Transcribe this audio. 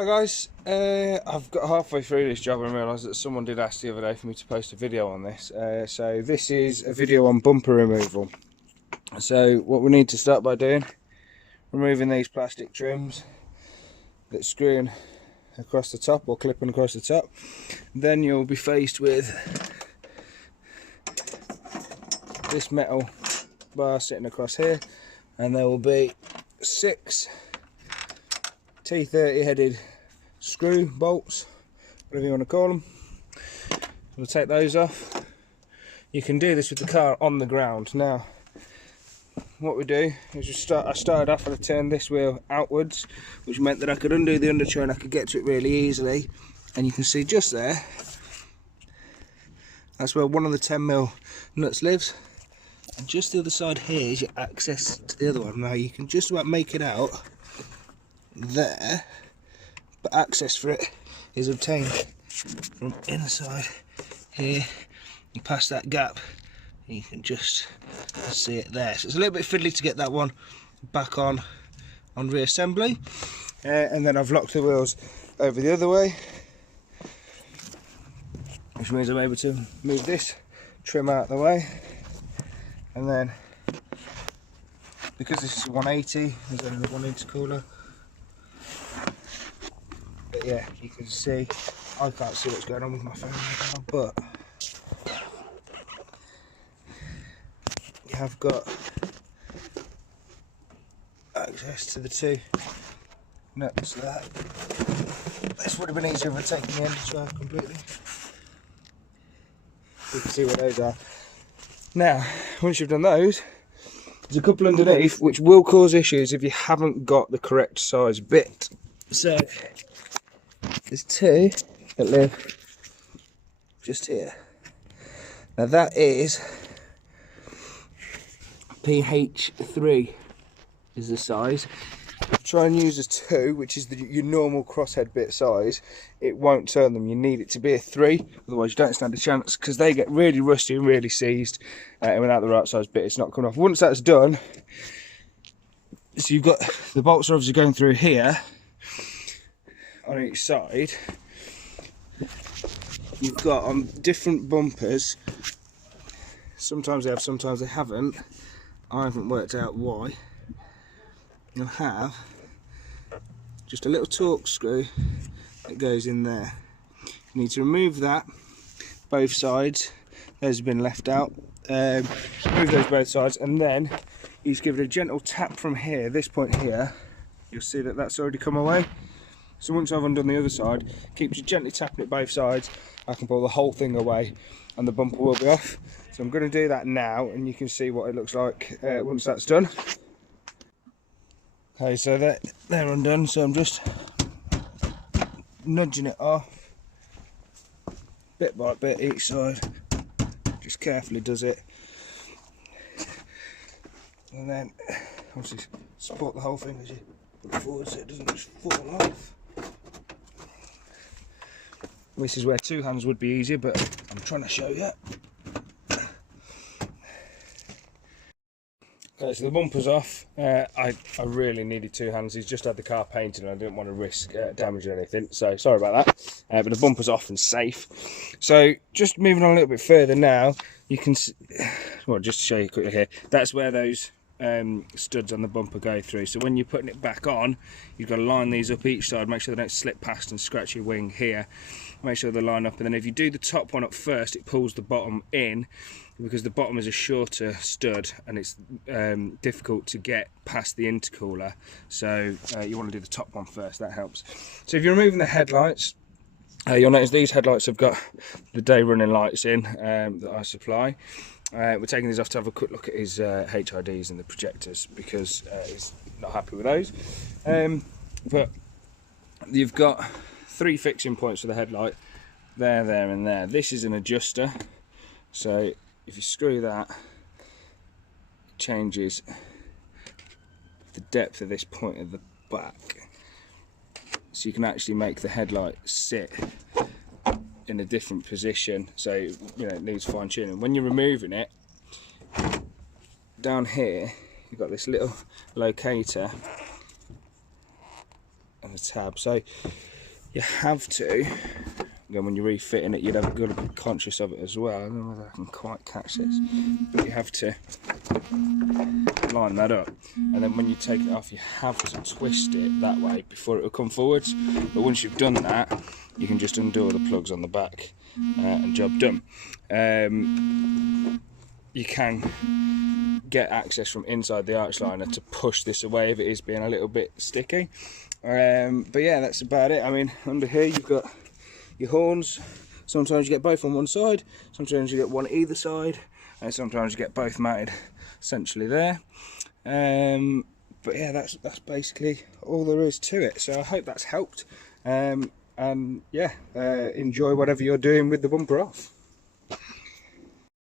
Hi guys, I've got halfway through this job and realised that someone did ask the other day for me to post a video on this. So this is a video on bumper removal. So what we need to start by doing, removing these plastic trims that's screwing across the top or clipping across the top. Then you'll be faced with this metal bar sitting across here, and there will be 6 T30 headed screw bolts, whatever you want to call them. We'll take those off. You can do this with the car on the ground. Now what we do is I started off and I turned this wheel outwards, which meant that I could undo the underchain and I could get to it really easily. And you can see just there, that's where one of the 10mm nuts lives, and just the other side here is your access to the other one. Now you can just about make it out there, but access for it is obtained from inside here. You pass that gap, you can just see it there. So it's a little bit fiddly to get that one back on reassembly, and then I've locked the wheels over the other way, which means I'm able to move this trim out of the way. And then because this is 180, there's only one intercooler. But yeah, you can see, I can't see what's going on with my phone right now, but you have got access to the 2 nuts there. This would have been easier if I'd taken the underchain off completely. You can see where those are. Now, once you've done those, there's a couple underneath which will cause issues if you haven't got the correct size bit. So there's 2 that live just here. Now that is PH3 is the size. Try and use a 2, which is your normal crosshead bit size. It won't turn them. You need it to be a 3, otherwise you don't stand a chance, because they get really rusty and really seized, and without the right size bit it's not coming off. Once that's done, so you've got the bolts are obviously going through here on each side. You've got on different bumpers, sometimes they have, sometimes they haven't. I haven't worked out why. You'll have just a little torque screw that goes in there. You need to remove that, both sides. Those have been left out. Remove those both sides, and then you just give it a gentle tap from here, this point here. You'll see that that's already come away. So once I've undone the other side, keep just gently tapping it both sides. I can pull the whole thing away and the bumper will be off. So I'm going to do that now, and you can see what it looks like once that's done. Okay, so they're undone, so I'm just nudging it off bit by bit each side. Just carefully does it, and then obviously support the whole thing as you put it forward so it doesn't just fall off. This is where 2 hands would be easier, but I'm trying to show you. Okay, so the bumper's off. I really needed 2 hands. He's just had the car painted and I didn't want to risk damaging anything, so sorry about that. But the bumper's off and safe. So just moving on a little bit further now, you can see, well, just to show you quickly here, that's where those studs on the bumper go through. So when you're putting it back on, you've got to line these up each side, make sure they don't slip past and scratch your wing here. Make sure they line up, and then if you do the top one up first, it pulls the bottom in, because the bottom is a shorter stud and it's difficult to get past the intercooler. So you want to do the top one first, that helps. So if you're removing the headlights, you'll notice these headlights have got the day running lights in that I supply. We're taking these off to have a quick look at his HIDs and the projectors, because he's not happy with those. But you've got 3 fixing points for the headlight, there, there and there. This is an adjuster, so if you screw that, it changes the depth of this point at the back, so you can actually make the headlight sit in a different position. So you know, it needs fine tuning. When you're removing it, down here you've got this little locator and a tab. So you have to, again, when you're refitting it, you'd have got to be conscious of it as well. I don't know whether I can quite catch this, but you have to line that up, and then when you take it off, you have to twist it that way before it will come forwards. But once you've done that, you can just undo all the plugs on the back and job done. You can get access from inside the arch liner to push this away if it is being a little bit sticky. But yeah, that's about it. I mean, under here you've got your horns. Sometimes you get both on one side, sometimes you get one either side, and sometimes you get both mounted essentially there. But yeah, that's basically all there is to it. So I hope that's helped, and yeah, enjoy whatever you're doing with the bumper off.